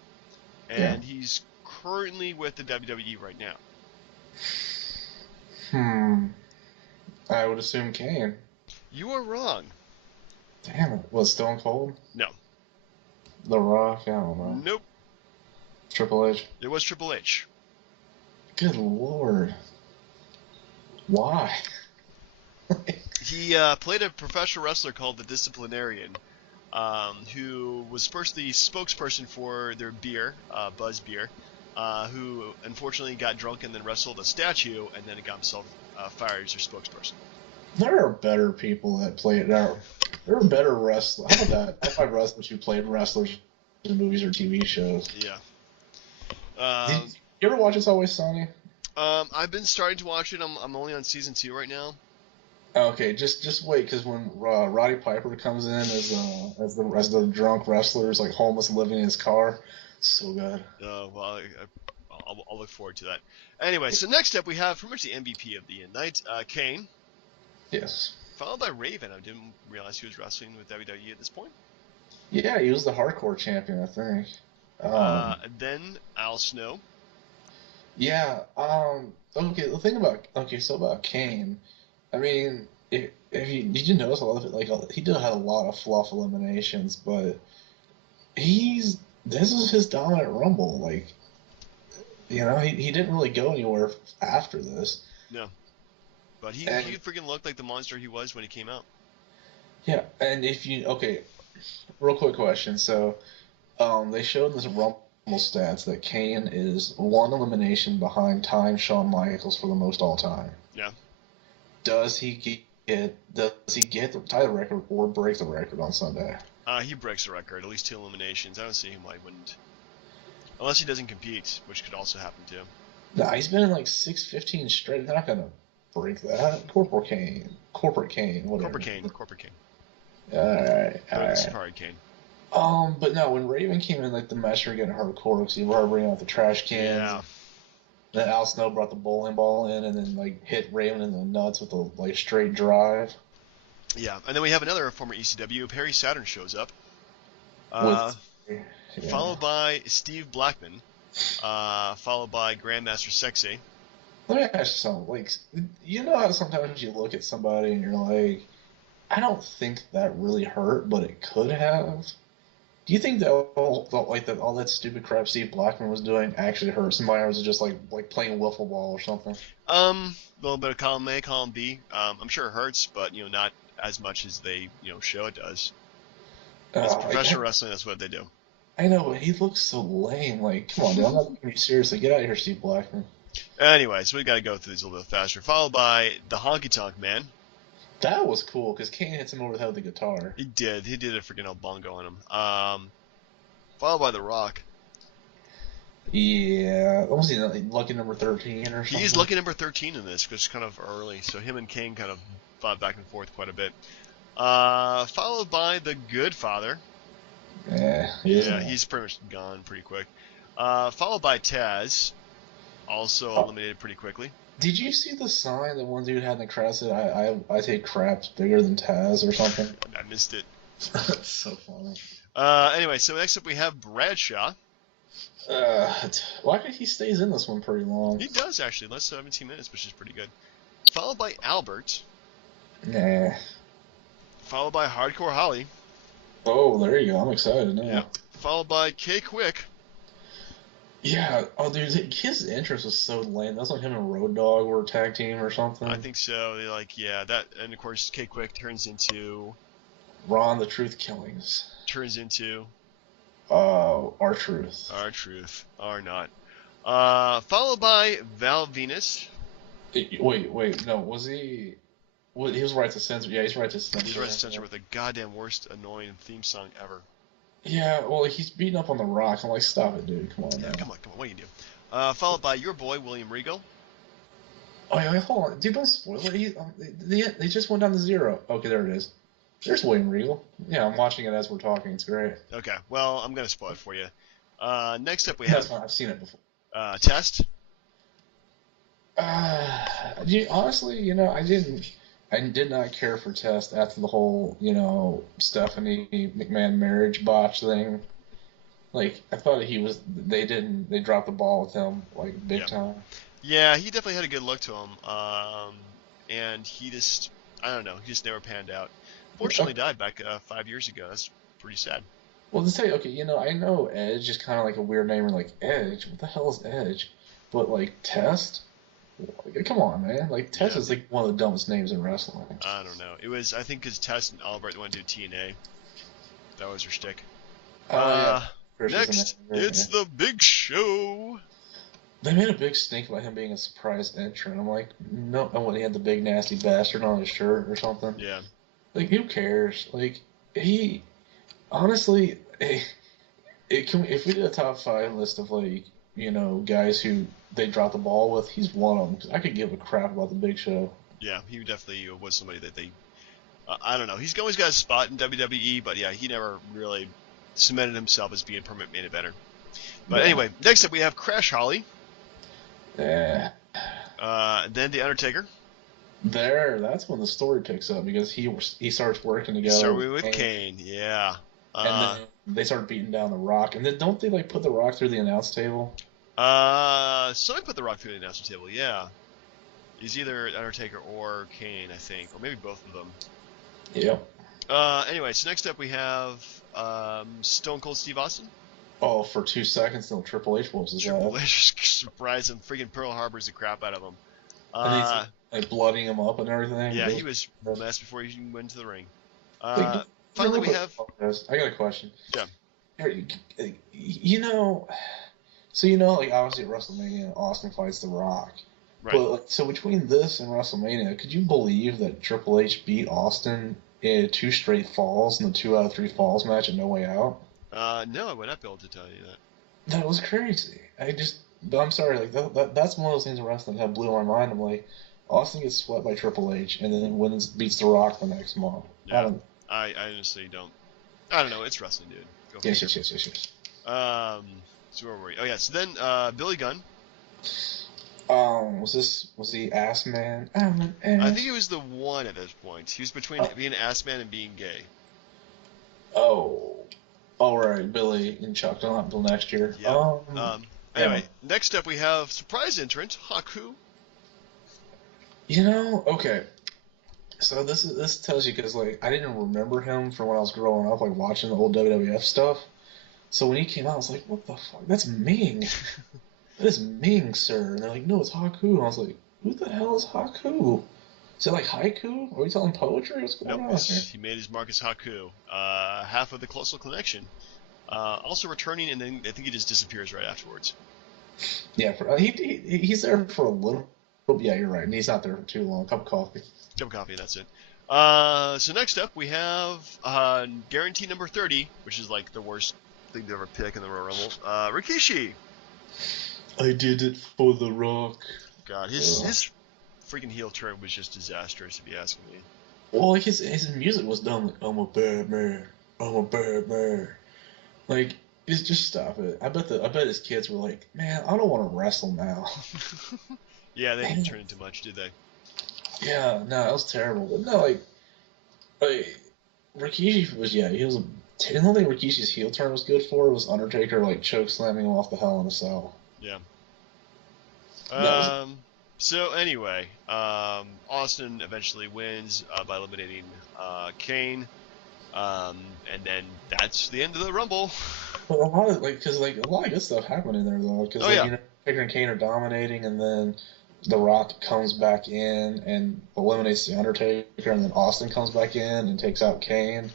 and he's currently with the WWE right now. I would assume Kane. You are wrong. Damn it. Was Stone Cold? No. The Rock? I don't know. Nope. Triple H? It was Triple H. Good Lord. Why? He played a professional wrestler called the Disciplinarian, who was first the spokesperson for their beer, Buzz Beer, who unfortunately got drunk and then wrestled a statue and then got himself fired as their spokesperson. There are better people that play it now. There are better wrestlers. How about that? I find wrestlers who played wrestlers in movies or TV shows. Yeah. Did Um, you ever watch It's Always Sunny? I've been starting to watch it. I'm only on season 2 right now. Okay, just wait, because when Roddy Piper comes in as the drunk wrestler, is like homeless living in his car, so good. Well, I'll look forward to that. Anyway, so next up we have pretty much the MVP of the night, Kane, Yes. followed by Raven. I didn't realize he was wrestling with WWE at this point. Yeah, he was the hardcore champion, I think. Um, Then Al Snow. yeah. Okay, the thing about so about Kane, I mean, if you did you notice a lot of it? Like he did have a lot of fluff eliminations, but this is his dominant Rumble. Like he didn't really go anywhere after this. No, but he And freaking looked like the monster he was when he came out. yeah, and if you okay, real quick question. So, they showed in this Rumble stats that Kane is one elimination behind time Shawn Michaels for the most all time. Yeah. Does he get the title record or break the record on Sunday? He breaks the record, at least 2 eliminations. I don't see him why he wouldn't. Unless he doesn't compete, which could also happen too. Nah, he's been in like 615 straight. They're not gonna break that. Corporate Kane, whatever. Corporate Kane. All right. Sorry, Kane. But no, when Raven came in, like the match were getting hardcore because he were bringing out the trash cans. Yeah. Then Al Snow brought the bowling ball in and then like hit Raven in the nuts with a like straight drive. Yeah, and then we have another former ECW. Perry Saturn shows up, Yeah. followed by Steve Blackman, followed by Grandmaster Sexay. Let me ask you something. Like, you know how sometimes you look at somebody and you're like, I don't think that really hurt, but it could have. Do you think that all that stupid crap Steve Blackman was doing actually hurt somebody, or was it just like playing wiffle ball or something? A little bit of column A, column B. I'm sure it hurts, but not as much as they show it does. It's professional wrestling. That's what they do. I know, but he looks so lame. Like, come on, dude, I'm not taking you seriously. Get out of here, Steve Blackman. Anyway, so we got to go through these a little bit faster. Followed by the Honky Tonk Man. That was cool because Kane hits him over the head with the guitar. He did a freaking El Bongo on him. Followed by the Rock. Yeah, was he like lucky number 13 or something? He's lucky number 13 in this, which is kind of early. So him and Kane kind of fought back and forth quite a bit. Followed by the Good Father. Yeah, he's pretty much gone pretty quick. Followed by Taz, also eliminated pretty quickly. Did you see the sign that one dude had in the crowd said, I take craps bigger than Taz or something? I missed it. That's so funny. Anyway, so next up we have Bradshaw. Well, I think he stays in this one pretty long. He does, actually. Less than 17 minutes, which is pretty good. Followed by Albert. Nah. Followed by Hardcore Holly. Oh, there you go. I'm excited now. Yep. Followed by K-Quick. Yeah. Oh, dude, his entrance was so lame. That's like him and Road Dogg were a tag team or something. I think so. They're like, yeah, that, and of course K-Quick turns into Ron the Truth Killings. Turns into R-Truth. R-Truth. Or not. Followed by Val Venus. Wait, no, was he? Well, he was right to censor. Yeah, he's right to censor. He's right to censor with the goddamn worst annoying theme song ever. Yeah, well, he's beating up on the Rock. I'm like, stop it, dude. Come on, yeah, now. Come on. What do you do? Followed by your boy William Regal. Oh yeah, hold on, dude, don't spoil it. They just went down to 0. Okay, there it is. There's William Regal. Yeah, I'm watching it as we're talking. It's great. Okay, well, I'm gonna spoil it for you. Next up we That's have. fine. I've seen it before. Test. Honestly, I did not care for Test after the whole, Stephanie McMahon marriage botch thing. Like, I thought they dropped the ball with him, like, big time. Yeah, he definitely had a good look to him. And he just, I don't know, he just never panned out. Fortunately died back 5 years ago. That's pretty sad. Well, to say, okay, I know Edge is kind of like a weird name. We're like, Edge? What the hell is Edge? But, like, Test? Come on, man. Like, Test is like one of the dumbest names in wrestling. I don't know. It was, I think, because Test and Albert went to TNA. That was their shtick. Yeah. Next, it's the Big Show. They made a big stink about him being a surprise entrant. I'm like, no. And when he had the big nasty bastard on his shirt or something. Yeah. Like, who cares? Like, honestly, if we did a top 5 list of, like, guys who they drop the ball with, he's one of them. 'Cause I could give a crap about the Big Show. Yeah, he definitely was somebody that they. I don't know. He's always got a spot in WWE, but yeah, he never really cemented himself as being a permanent main eventer. But Yeah. anyway, next up we have Crash Holly. Yeah. Then The Undertaker. That's when the story picks up because he starts working together. Started with Kane, yeah. And then they start beating down The Rock, and then don't they like put The Rock through the announce table? Somebody put The Rock through the announcer table, yeah. He's either Undertaker or Kane, I think, or maybe both of them. Yeah. Anyway, so next up we have Stone Cold Steve Austin. Oh, for 2 seconds, no, Triple H whoops his ass. Triple H surprised him, freaking Pearl Harbors the crap out of him. And he's like blooding him up and everything. Yeah, he was a mess before he even went to the ring. Like, Finally, we have. I got a question. Yeah. Like obviously at WrestleMania, Austin fights The Rock. Right. But like, so between this and WrestleMania, could you believe that Triple H beat Austin in 2 straight falls in the 2 out of 3 falls match at No Way Out? No, I would not be able to tell you that. That was crazy. But I'm sorry, like that's one of those things in wrestling that blew my mind. I'm like, Austin gets swept by Triple H and then beats The Rock the next month. Yeah. I honestly don't. I don't know. It's wrestling, dude. Yes. So where were we? Oh yeah. So then, Billy Gunn. Was he Ass Man? I'm an ass. I think he was the one at this point. He was between being Ass Man and being gay. Oh. All right, Billy and Chuck. Not until next year. Yeah. Anyway, next up we have surprise entrant Haku. Okay. So this tells you because like I didn't remember him from when I was growing up, like watching the old WWF stuff. So when he came out, I was like, "What the fuck? That's Ming. That is Ming, sir." And they're like, "No, it's Haku." And I was like, "Who the hell is Haku? Is it like haiku? Are we telling poetry? What's going on here?" He made his mark as Haku. Half of the Colossal Connection. Also returning, and then I think he just disappears right afterwards. Yeah, he's there for a little. Oh, yeah, you're right. And he's not there for too long. Cup of coffee. That's it. So next up we have guarantee number 30, which is like the worst thing to ever pick in the Royal Rumble. Rikishi. I did it for The Rock. God, his freaking heel turn was just disastrous, if you ask me. Well, like his music was done like, "I'm a bad man. I'm a bad man." Like, just stop it. I bet his kids were like, "Man, I don't want to wrestle now." Yeah, they didn't turn into much, did they? Yeah, no, that was terrible. But no, like Rikishi was, he was the only thing Rikishi's heel turn was good for was Undertaker like choke slamming him off the Hell in a Cell. Yeah. So anyway, Austin eventually wins by eliminating Kane, and then that's the end of the Rumble. But a lot of a lot of good stuff happened in there though, because Taker and Kane are dominating, and then The Rock comes back in and eliminates the Undertaker, and then Austin comes back in and takes out Kane.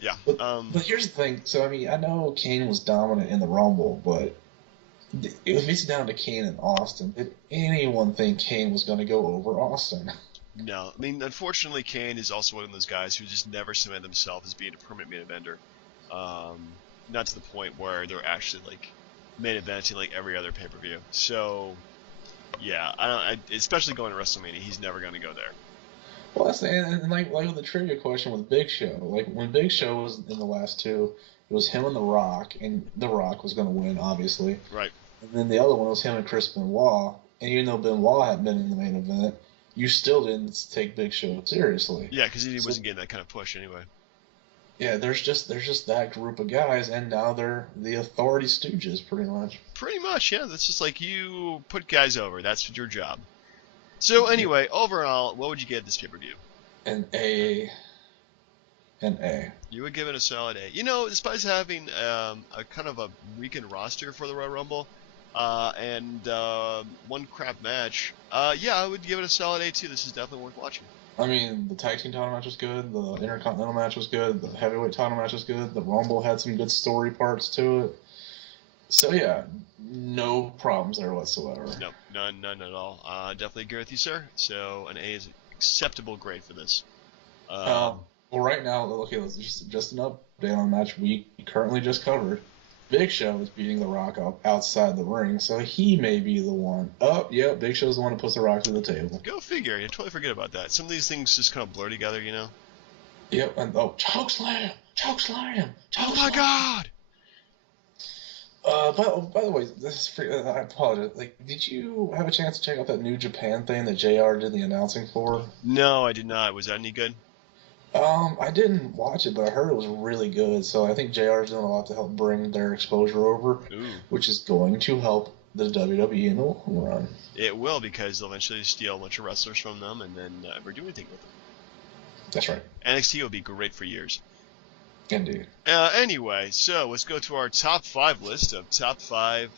Yeah. But here's the thing. So I mean, I know Kane was dominant in the Rumble, but if it's down to Kane and Austin, did anyone think Kane was going to go over Austin? No. I mean, unfortunately, Kane is also one of those guys who just never cemented themselves as being a permanent main eventer. Not to the point where they're actually like main eventing like every other pay-per-view. So, yeah, especially going to WrestleMania, he's never going to go there. Well, and like with the trivia question with Big Show, like when Big Show was in the last two, it was him and The Rock, and The Rock was going to win, obviously. Right. And then the other one was him and Chris Benoit, and even though Benoit hadn't been in the main event, you still didn't take Big Show seriously. Yeah, because he wasn't getting that kind of push anyway. Yeah, there's just that group of guys, and now they're the Authority Stooges, pretty much. Pretty much, yeah. That's just like you put guys over. That's your job. So anyway, overall, what would you give this pay-per-view? An A. You would give it a solid A. Despite having a kind of a weakened roster for the Royal Rumble, and one crap match, I would give it a solid A too. This is definitely worth watching. I mean, the tag team title match was good. The Intercontinental match was good. The heavyweight title match was good. The Rumble had some good story parts to it. So yeah, no problems there whatsoever. No, none at all. Definitely agree with you, sir. So an A is acceptable grade for this. Well, right now, okay, let's just an update on the match we currently just covered. Big Show is beating The Rock up outside the ring, so he may be the one. Oh, yeah, Big Show's the one who puts The Rock through the table. Go figure. You totally forget about that. Some of these things just kind of blur together, you know? Yep, and chokeslam! Chokeslam! Oh my god! By the way, this is free, I apologize. Like, did you have a chance to check out that New Japan thing that JR did the announcing for? No, I did not. Was that any good? I didn't watch it, but I heard it was really good. So I think JR is doing a lot to help bring their exposure over, Ooh. which is going to help the WWE in the long run. It will, because they'll eventually steal a bunch of wrestlers from them and then never do anything with them. That's right. NXT will be great for years. Indeed. Anyway, so let's go to our top 5 list of top 5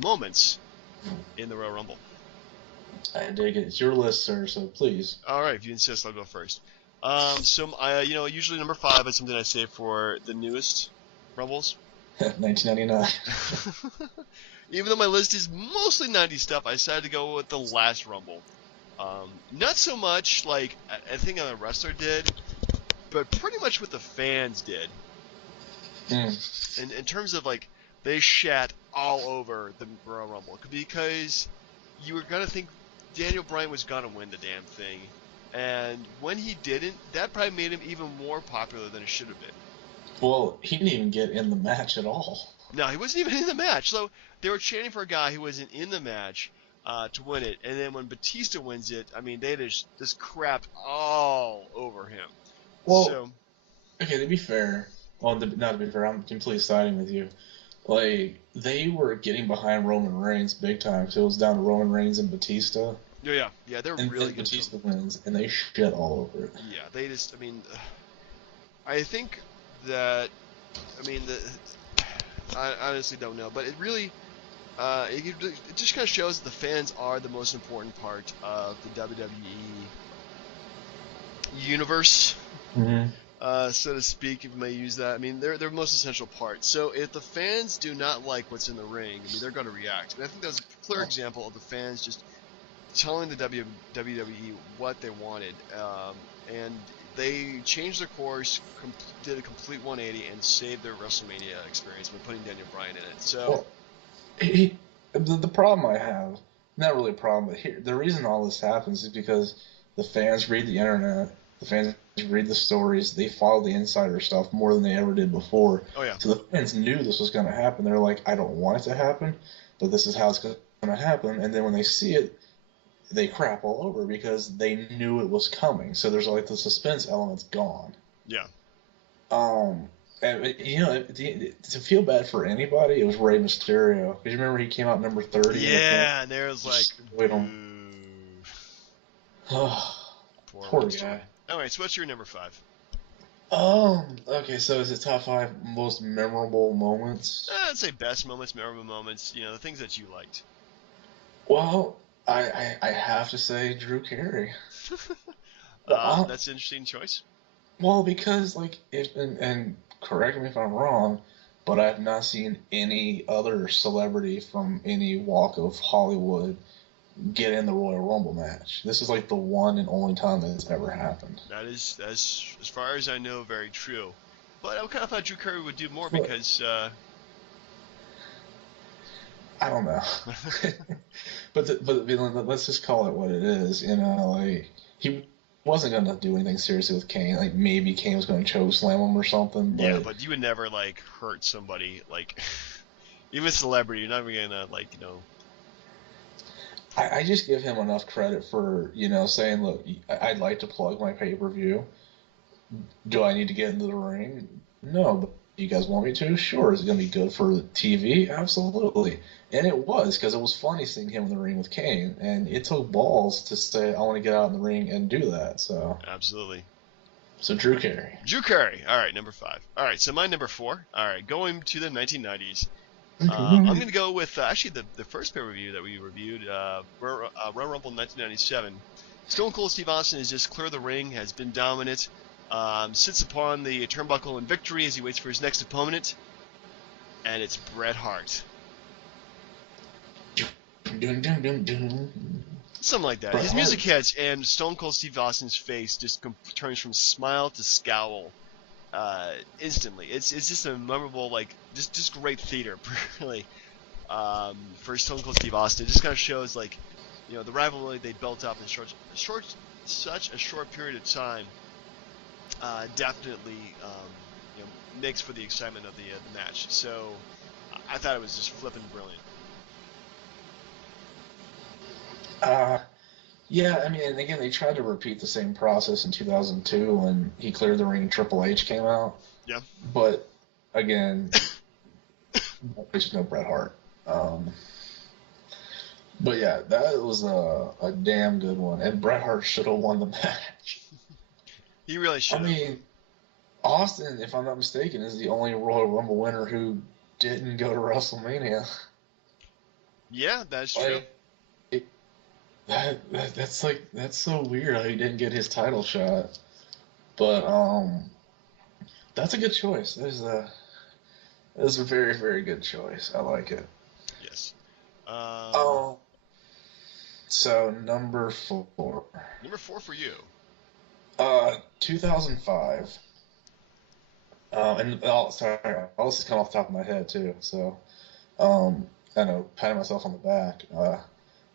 moments in the Royal Rumble. I dig it. It's your list, sir, so please. All right, if you insist, I'll go first. Usually number 5 is something I save for the newest Rumbles. 1999. Even though my list is mostly 90s stuff, I decided to go with the last Rumble. Not so much like I think a wrestler did, but pretty much what the fans did. In terms of like, they shat all over the Royal Rumble because you were gonna think Daniel Bryan was gonna win the damn thing, and when he didn't, that probably made him even more popular than it should have been. Well, he didn't even get in the match at all. No, he wasn't even in the match. So they were chanting for a guy who wasn't in the match to win it, and then when Batista wins it, I mean, they just crapped all over him. Well, so, okay, to be fair, not to be fair, I'm completely siding with you. Like, they were getting behind Roman Reigns big time, so it was down to Roman Reigns and Batista. Yeah, they were really good. Batista wins, and they shit all over it. Yeah, they just, I think that, I honestly don't know, but it really, it just kind of shows that the fans are the most important part of the WWE universe. Mm-hmm. So to speak, if you may use that. I mean, they're the most essential part. So if the fans do not like what's in the ring, I mean, they're going to react. And I think that was a clear example of the fans just telling the WWE what they wanted. And they changed their course, did a complete 180, and saved their WrestleMania experience by putting Daniel Bryan in it. So, the problem I have, not really a problem, but the reason all this happens is because the fans read the internet, the fans read the stories, they follow the insider stuff more than they ever did before. Oh yeah. So the fans knew this was going to happen. They're like, I don't want it to happen, but this is how it's going to happen. And then when they see it, they crap all over because they knew it was coming. So there's like the suspense element's gone. Yeah. And to feel bad for anybody, it was Rey Mysterio. Because you remember he came out number 30. Yeah, and there was like, poor guy. Alright, so what's your number 5? Okay, so is it top 5 most memorable moments? I'd say best moments, memorable moments, the things that you liked. Well, I have to say Drew Carey. That's an interesting choice. Well, because, like, and correct me if I'm wrong, but I've not seen any other celebrity from any walk of Hollywood get in the Royal Rumble match. This is like the one and only time that it's ever happened. That's as far as I know, very true. But I kind of thought Drew Carey would do more because I don't know. but let's just call it what it is. Like, he wasn't gonna do anything seriously with Kane. Like, maybe Kane was gonna choke slam him or something. But... Yeah, but you would never like hurt somebody, like even a celebrity. You're not even gonna I just give him enough credit for, saying, look, I'd like to plug my pay-per-view. Do I need to get into the ring? No, but you guys want me to? Sure. Is it going to be good for TV? Absolutely. And it was, because it was funny seeing him in the ring with Kane. And it took balls to say, I want to get out in the ring and do that. So Absolutely. So Drew Carey. Drew Carey. All right, number 5. All right, so my number 4. All right, going to the 1990s. I'm going to go with, actually, the first pay-per-view that we reviewed, Royal Rumble 1997. Stone Cold Steve Austin has just cleared the ring, has been dominant, sits upon the turnbuckle in victory as he waits for his next opponent, and it's Bret Hart. Something like that. His music hits, and Stone Cold Steve Austin's face just turns from smile to scowl instantly. It's just a memorable, like, just great theater, really. For Stone Cold Steve Austin, it just kind of shows, like, the rivalry they built up in such a short period of time. Definitely, makes for the excitement of the match. So I thought it was just flipping brilliant. Yeah, I mean, and again, they tried to repeat the same process in 2002 when he cleared the ring and Triple H came out. Yeah. But again, there's just no Bret Hart. But yeah, that was a damn good one, and Bret Hart should have won the match. He really I should have. mean, Austin, if I'm not mistaken, is the only Royal Rumble winner who didn't go to WrestleMania. Yeah, that's true. Like, that's so weird how he didn't get his title shot. But that's a good choice. That is a very, very good choice. I like it. Yes. Oh, so number 4. Number 4 for you. 2005. And sorry, all this is coming off the top of my head too. So, I know, patting myself on the back.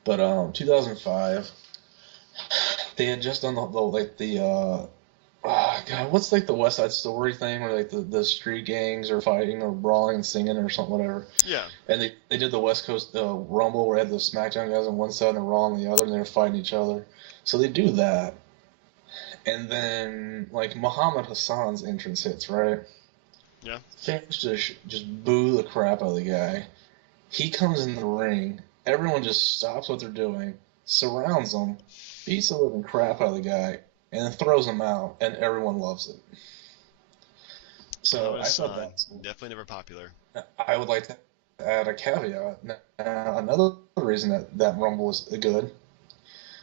But 2005, they had just done God, what's like the West Side Story thing where like the street gangs are fighting or brawling and singing or something, whatever. Yeah. And they did the West Coast Rumble where they had the SmackDown guys on one side and the Raw on the other, and they were fighting each other. So they do that. And then, like, Muhammad Hassan's entrance hits, right? Yeah. Fans just boo the crap out of the guy. He comes in the ring. Everyone just stops what they're doing, surrounds him, beats the living crap out of the guy, and then throws him out, and everyone loves it. So I thought that definitely never popular. I would like to add a caveat. Now, another reason that Rumble was good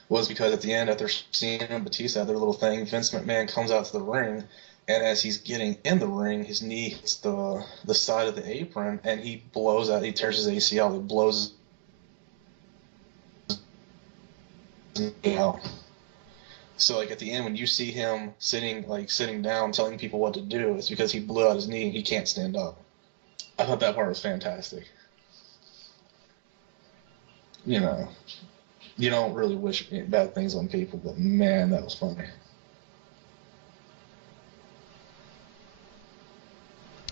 was because at the end, after seeing Batista, their little thing, Vince McMahon comes out to the ring, and as he's getting in the ring, his knee hits the side of the apron, and he blows out. He tears his ACL. He blows his knee out. So, like, at the end, when you see him sitting down, telling people what to do, it's because he blew out his knee and he can't stand up. I thought that part was fantastic. You don't really wish bad things on people, but man, that was funny.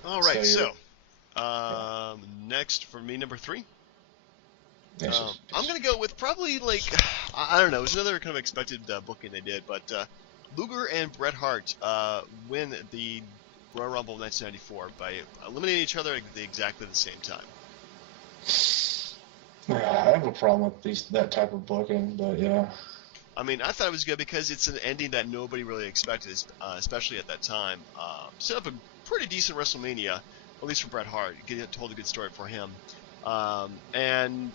All right, so next for me, number 3. I'm going to go with probably, like, I don't know, it was another kind of expected booking they did, but Luger and Bret Hart win the Royal Rumble 1994 by eliminating each other at exactly the same time. I have a problem with that type of booking, but yeah. I mean, I thought it was good because it's an ending that nobody really expected, especially at that time. Set up a pretty decent WrestleMania, at least for Bret Hart. Told a good story for him. And,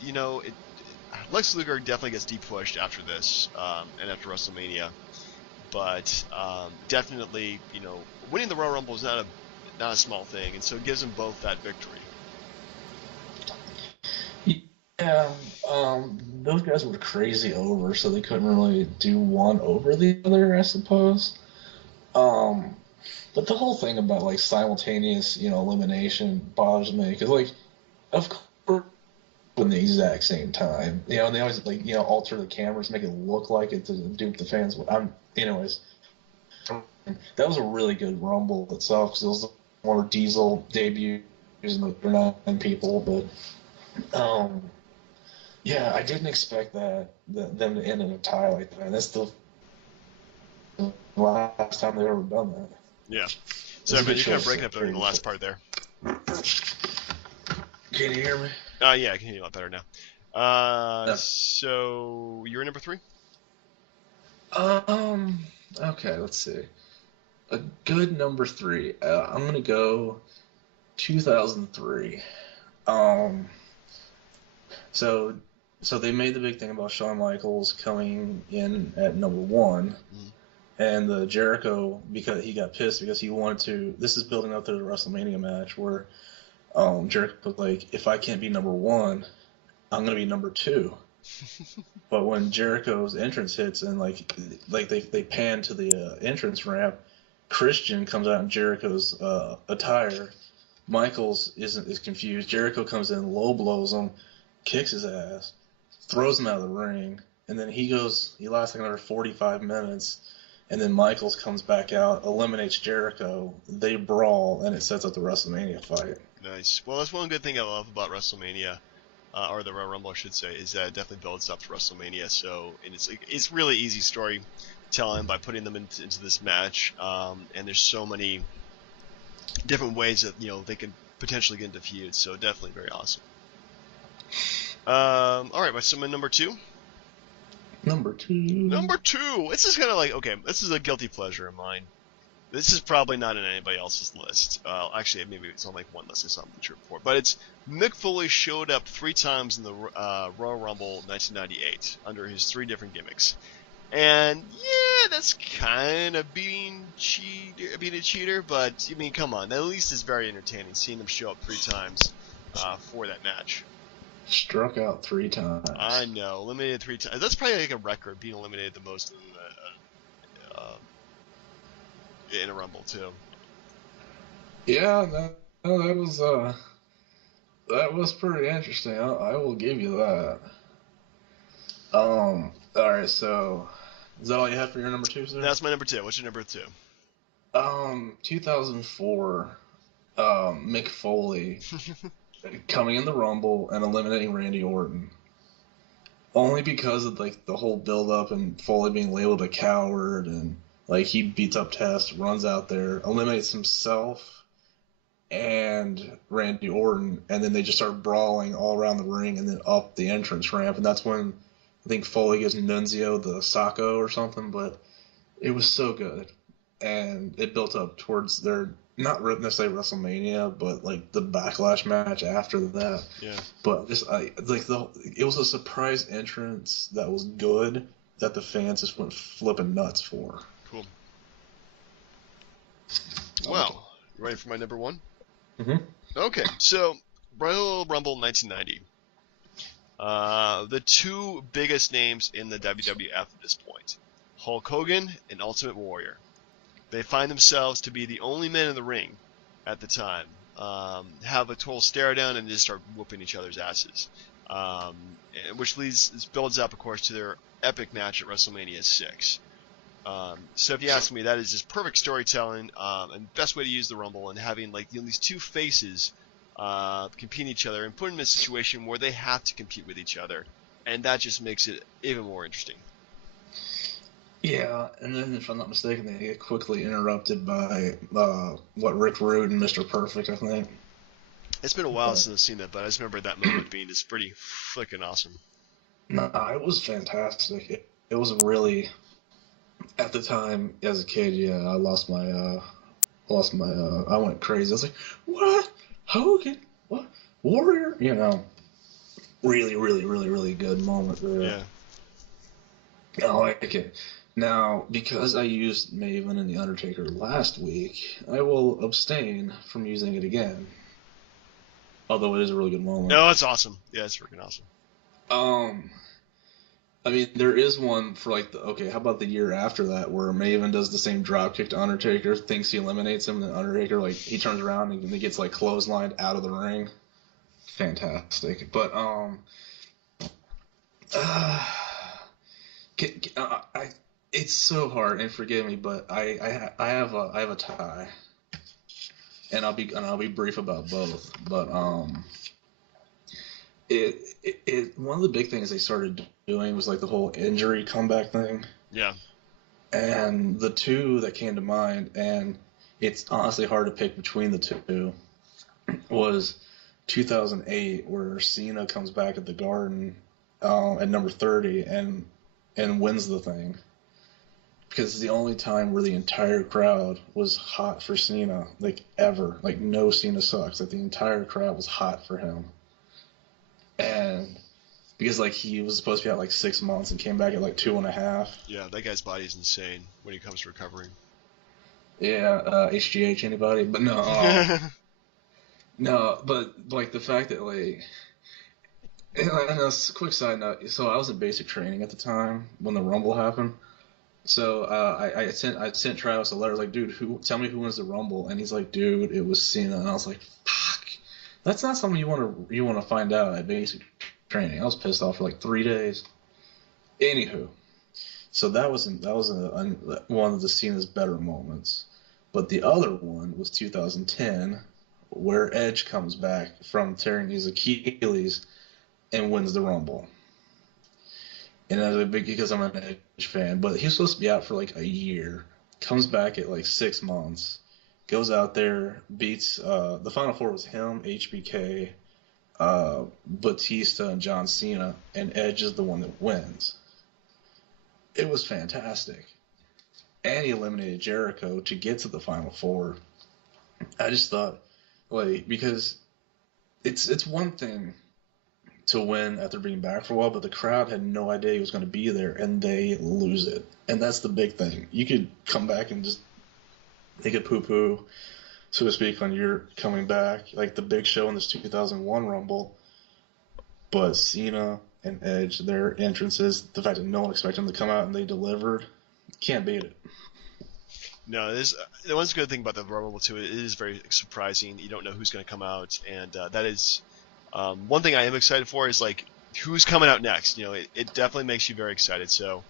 Lex Luger definitely gets de-pushed after this and after WrestleMania. But definitely, winning the Royal Rumble is not a small thing, and so it gives them both that victory. Yeah, those guys were crazy over, so they couldn't really do one over the other, I suppose. But the whole thing about, like, simultaneous, elimination bothers me, because, like, of course, in the exact same time, and they always, like, alter the cameras, make it look like it to dupe the fans. Anyways, that was a really good Rumble itself, because it was more Diesel debut using the 9 people, but, yeah, I didn't expect them to end in a tie like that. That's the last time they've ever done that. Yeah. So, man, you're kind of breaking up the last part there. Can you hear me? Yeah, I can hear you a lot better now. No. So, you're number 3? Okay, let's see. A good number 3. I'm going to go 2003. So they made the big thing about Shawn Michaels coming in at number 1, and the Jericho, because he got pissed because he wanted to. This is building up to the WrestleMania match where Jericho was like, if I can't be number 1, I'm gonna be number 2. But when Jericho's entrance hits and like they pan to the entrance ramp, Christian comes out in Jericho's attire. Michaels is confused. Jericho comes in, low blows him, kicks his ass, throws him out of the ring, and then he lasts like another 45 minutes, and then Michaels comes back out, eliminates Jericho, they brawl, and it sets up the WrestleMania fight. Nice. Well, that's one good thing I love about WrestleMania, or the Royal Rumble, I should say, is that it definitely builds up to WrestleMania. So, and it's really easy storytelling by putting them into this match. And there's so many different ways that they can potentially get into feuds. So definitely very awesome. All right, so my number two. Number two. Number two. This is kind of like, okay, this is a guilty pleasure of mine. This is probably not in anybody else's list. Actually, maybe it's on like one list I saw on the trip report. But it's Mick Foley showed up 3 times in the Royal Rumble 1998 under his 3 different gimmicks. And yeah, that's kind of being a cheater, but I mean, come on, at least it's very entertaining seeing him show up 3 times for that match. Struck out 3 times. I know, eliminated 3 times. That's probably like a record, being eliminated the most in a Rumble too. Yeah, that was pretty interesting. I will give you that. All right, so is that all you have for your number 2, sir? That's my number 2. What's your number 2? 2004, Mick Foley coming in the Rumble and eliminating Randy Orton. Only because of like the whole build up and Foley being labeled a coward, and like he beats up Test, runs out there, eliminates himself and Randy Orton, and then they just start brawling all around the ring and then up the entrance ramp, and that's when I think Foley gives Nunzio the Sacco or something, but it was so good. And it built up towards their, not necessarily WrestleMania, but like the Backlash match after that. Yeah. But just it was a surprise entrance that was good that the fans just went flipping nuts for. Cool. Well, you ready for my number 1? Mm-hmm. Okay, so Royal Rumble 1990. The 2 biggest names in the WWF at this point, Hulk Hogan and Ultimate Warrior. They find themselves to be the only men in the ring at the time. Have a total stare down and just start whooping each other's asses. Which builds up, of course, to their epic match at WrestleMania 6. So if you ask me, that is just perfect storytelling and best way to use the Rumble, and having like these 2 faces compete each other and put them in a situation where they have to compete with each other, and that just makes it even more interesting. Yeah, and then if I'm not mistaken, they get quickly interrupted by Rick Rude and Mr. Perfect, I think. It's been a while since I've seen that, but I just remember that moment being just pretty freaking awesome. No, it was fantastic. It was really, at the time as a kid, yeah, I went crazy. I was like, what? Hogan? What? Warrior? You know, really, really, really, really good moment there. Yeah. I like it. Now, because I used Maven and The Undertaker last week, I will abstain from using it again. Although it is a really good moment. No, it's awesome. Yeah, it's freaking awesome. I mean, there is one for like how about the year after that where Maven does the same dropkick to Undertaker, thinks he eliminates him, and then Undertaker, like, he turns around and he gets like clotheslined out of the ring. Fantastic. But it's so hard, and forgive me, but I have a tie, and I'll be brief about both. But it one of the big things they started doing was like the whole injury comeback thing. Yeah. And the 2 that came to mind, and it's honestly hard to pick between the 2, was 2008, where Cena comes back at the Garden at number 30 and wins the thing. Because it's the only time where the entire crowd was hot for Cena, like, ever. Like, no Cena sucks. Like, the entire crowd was hot for him. And because, like, he was supposed to be out, like, 6 months and came back at, like, 2.5. Yeah, that guy's body's insane when he comes to recovering. Yeah, HGH, anybody? But no. No, but, like, the fact that, like... And a quick side note, so I was in basic training at the time when the Rumble happened. So I sent Travis a letter like, dude, tell me who wins the Rumble, and he's like, dude, it was Cena, and I was like, fuck, that's not something you want to find out at basic training. I was pissed off for like 3 days. Anywho, so that was one of the Cena's better moments, but the other one was 2010, where Edge comes back from tearing his Achilles and wins the Rumble. And that's a big because I'm an Edge fan. But he was supposed to be out for like a year. Comes back at like 6 months. Goes out there, beats the final four was him, HBK, Batista, and John Cena, and Edge is the one that wins. It was fantastic, and he eliminated Jericho to get to the final four. I just thought, like, because it's one thing to win after being back for a while, but the crowd had no idea he was going to be there, and they lose it. And that's the big thing. You could come back and just make a poo-poo, so to speak, on your coming back, like the big show in this 2001 Rumble. But Cena and Edge, their entrances, the fact that no one expected them to come out and they delivered, can't beat it. No, the one good thing about the Rumble too. It is very surprising. You don't know who's going to come out, and that is one thing I am excited for. Is like who's coming out next. You know, it definitely makes you very excited. So,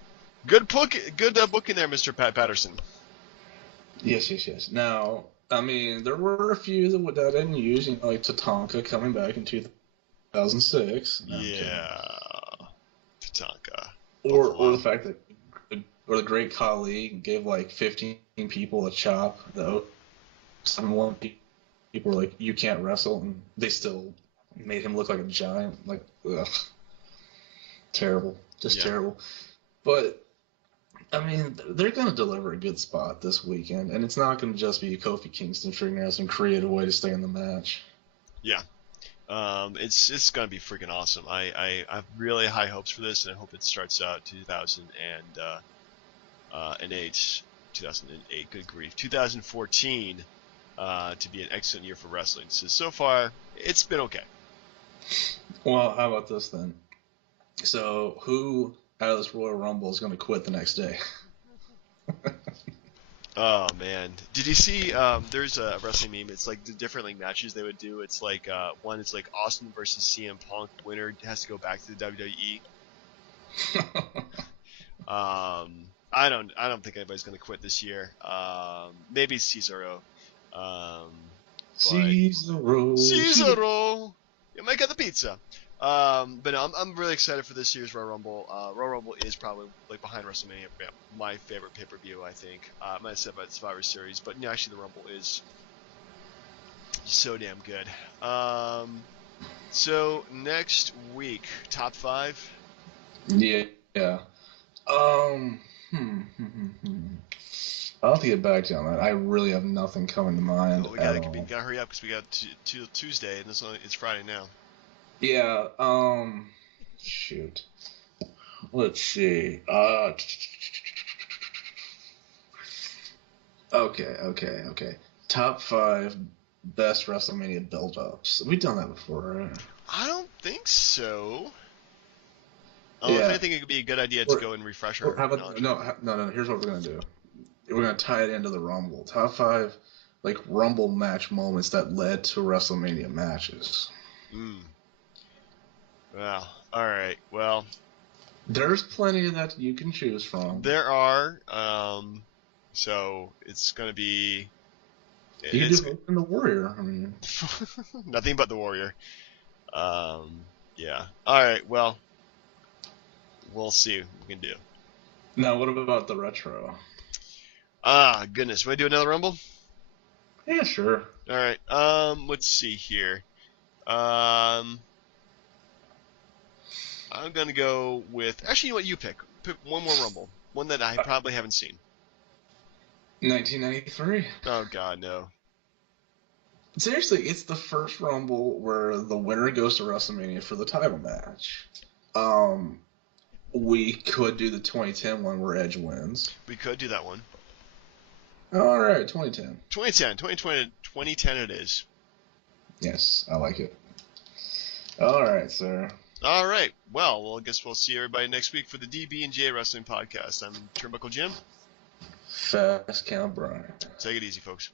good booking there, Mr. Pat Patterson. Yes, yes, yes. Now, I mean, there were a few that didn't use, like Tatanka coming back in 2006. No, yeah, Tatanka. or the fact that or the great Khali gave like 15 people a chop. The 7-1 people were like, you can't wrestle, and they still made him look like a giant. Like, ugh, terrible, just terrible. But I mean, they're going to deliver a good spot this weekend, and it's not going to just be Kofi Kingston figuring out some creative way to stay in the match. Yeah. It's gonna be freaking awesome. I have really high hopes for this, and I hope it starts out 2008. Good grief, 2014 to be an excellent year for wrestling. So far, it's been okay. Well, how about this then? So, who out of this Royal Rumble is going to quit the next day? Oh man, did you see? There's a wrestling meme. It's like the different like matches they would do. It's like one is like Austin versus CM Punk. Winner has to go back to the WWE. I don't think anybody's gonna quit this year. Maybe Cesaro. Cesaro, you might get the pizza. But no, I'm really excited for this year's Royal Rumble. Royal Rumble is probably like behind WrestleMania, my favorite pay-per-view. I think. I might have said about the Survivor Series, but no, actually the Rumble is so damn good. So next week, top 5. Yeah. I'll have to get back to you on that. I really have nothing coming to mind. Well, we gotta hurry up because we got Tuesday and it's Friday now. Yeah. Shoot. Let's see. Okay. Top 5 best WrestleMania build-ups. We've done that before, right? I don't think so. I think it could be a good idea to go and refresh our knowledge. No. Here's what we're gonna do. We're gonna tie it into the Rumble. Top 5, like Rumble match moments that led to WrestleMania matches. Well, all right. Well, there's plenty of that you can choose from. There are. So it's gonna be. You can do Hogan and the Warrior. I mean, nothing but the Warrior. Yeah. All right. Well, we'll see what we can do. Now, what about the retro? Goodness. Want to do another Rumble? Yeah, sure. All right. Let's see here. I'm gonna go with. Actually, you know what? You pick. Pick one more Rumble. One that I probably haven't seen. 1993. Oh God, no. Seriously, it's the first Rumble where the winner goes to WrestleMania for the title match. We could do the 2010 one where Edge wins. We could do that one. All right, 2010. 2010 it is. Yes, I like it. All right, sir. All right. Well, I guess we'll see everybody next week for the DB&J Wrestling Podcast. I'm Turnbuckle Jim. Fast Count Brian. Take it easy, folks.